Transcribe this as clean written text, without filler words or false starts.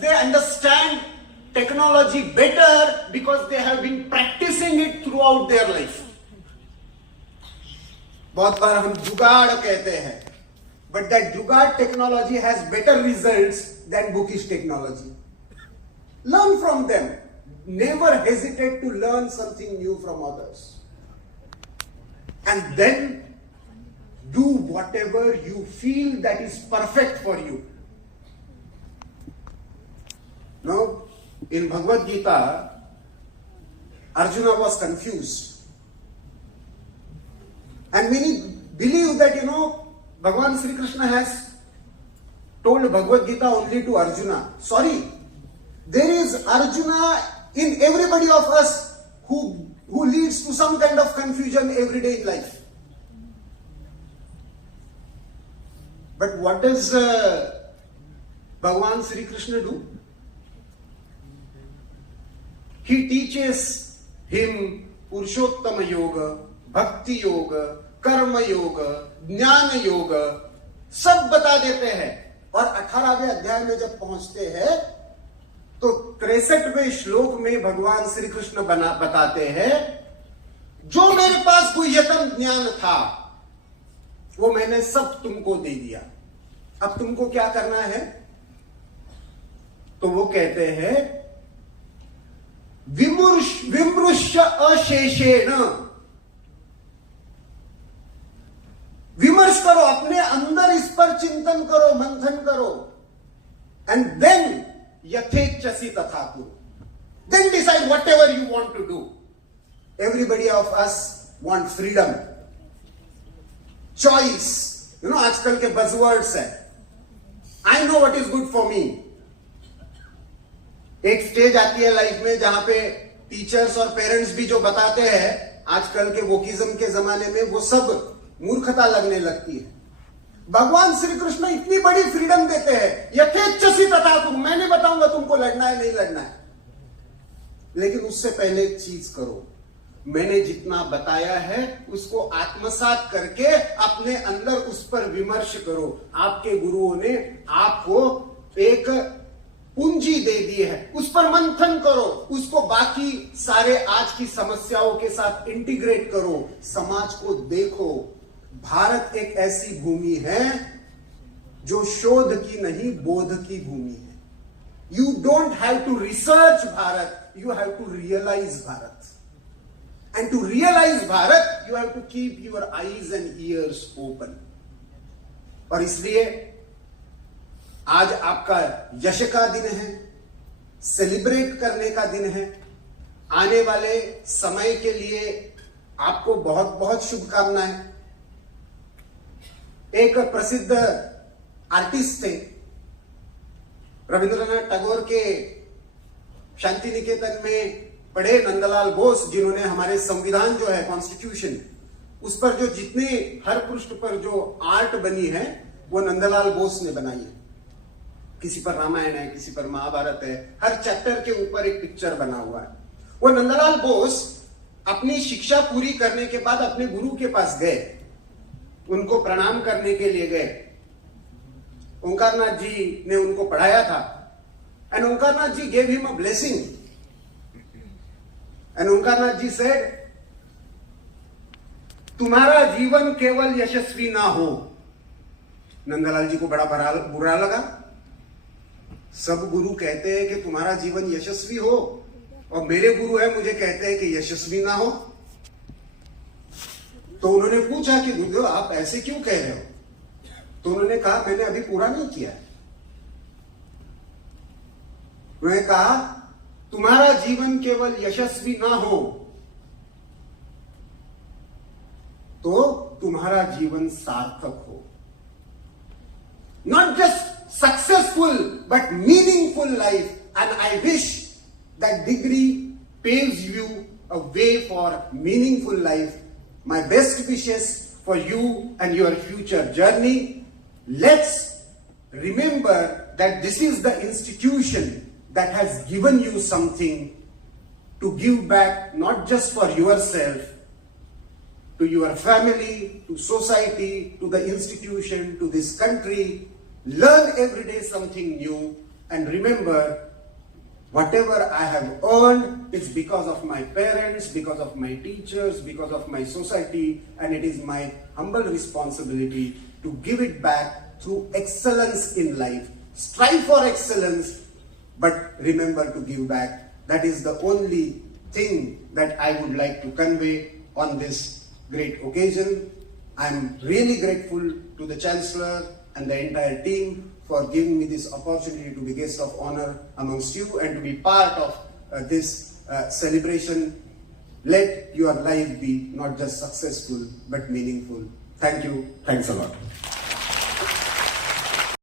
they understand technology better because they have been practicing it throughout their life. बहुत बार हम जुगाड़ कहते हैं, but that जुगाड़ technology has better results than bookish technology. Learn from them. Never hesitate to learn something new from others. And then do whatever you feel that is perfect for you. Now, in Bhagavad Gita, Arjuna was confused. And many believe that, Bhagavan Sri Krishna has told Bhagavad Gita only to Arjuna. Sorry, there is Arjuna in everybody of us who leads to some kind of confusion every day in life. But what does Bhagavan Sri Krishna do? He teaches him Purushottama Yoga, Bhakti Yoga, Karma Yoga, Jnana Yoga, सब बता देते हैं. और 18वें अध्याय में जब पहुंचते हैं तो 63वें श्लोक में भगवान श्री कृष्ण बताते हैं, जो मेरे पास गुह्यतम ज्ञान था वो मैंने सब तुमको दे दिया. अब तुमको क्या करना है? तो वो कहते हैं, विमृश्य अशेषेण, विमर्श करो, अपने अंदर इस पर चिंतन करो, मंथन करो, एंड देन यथेच्छसि तथा कुरु. Then decide whatever you want to do. Everybody of us want freedom, choice. आजकल के buzzwords है. I know what is good for me. एक स्टेज आती है लाइफ में जहां पे टीचर्स और पेरेंट्स भी जो बताते हैं आजकल के वोकिज्म के जमाने में, वो सब मूर्खता लगने लगती है. भगवान श्री कृष्ण इतनी बड़ी फ्रीडम देते हैं, यथेच्छसि तथा कुरु, मैंने बताऊंगा तुमको लड़ना है नहीं लड़ना है. लेकिन उससे पहले एक चीज करो, मैंने जितना बताया है उसको आत्मसात करके अपने अंदर उस पर विमर्श करो. आपके गुरुओं ने आपको एक पूंजी दे दी है, उस पर मंथन करो, उसको बाकी सारे आज की समस्याओं के साथ इंटीग्रेट करो, समाज को देखो. भारत एक ऐसी भूमि है जो शोध की नहीं बोध की भूमि है. You don't have to research Bharat, you have to realise Bharat. And to realise Bharat you have to keep your eyes and ears open. और इसलिए आज आपका यश का दिन है, सेलिब्रेट करने का दिन है. आने वाले समय के लिए आपको बहुत बहुत शुभकामनाएं. एक प्रसिद्ध आर्टिस्ट थे, रविंद्रनाथ टैगोर के शांति निकेतन में पढ़े नंदलाल बोस, जिन्होंने हमारे संविधान जो है कॉन्स्टिट्यूशन, उस पर जो जितने हर पृष्ठ पर जो आर्ट बनी है वो नंदलाल बोस ने बनाई है. किसी पर रामायण है, किसी पर महाभारत है, हर चैप्टर के ऊपर एक पिक्चर बना हुआ है. वो नंदलाल बोस अपनी शिक्षा पूरी करने के बाद अपने गुरु के पास गए, उनको प्रणाम करने के लिए गए. ओंकारनाथ जी ने उनको पढ़ाया था. And Omkarnath ji gave him a blessing. And Omkarnath ji said, तुम्हारा जीवन केवल यशस्वी ना हो. नंदलाल जी को बड़ा बुरा लगा. सब गुरु कहते हैं कि तुम्हारा जीवन यशस्वी हो, और मेरे गुरु है मुझे कहते हैं कि यशस्वी ना हो. तो उन्होंने पूछा कि गुरुदेव आप ऐसे क्यों कह रहे हो? तो उन्होंने कहा, मैंने अभी पूरा नहीं किया. उन्होंने कहा, तुम्हारा जीवन केवल यशस्वी ना हो तो तुम्हारा जीवन सार्थक हो. Not just successful but meaningful life. And I wish that degree paves you a way for meaningful life. My best wishes for you and your future journey. Let's remember that this is the institution that has given you something to give back, not just for yourself, to your family, to society, to the institution, to this country. Learn every day something new and remember, whatever I have earned is because of my parents, because of my teachers, because of my society, and it is my humble responsibility to give it back through excellence in life. Strive for excellence, but remember to give back. That is the only thing that I would like to convey on this great occasion. I am really grateful to the Chancellor and the entire team for giving me this opportunity to be guest of honor amongst you and to be part of this celebration. Let your life be not just successful but meaningful. Thank you. Thanks a lot.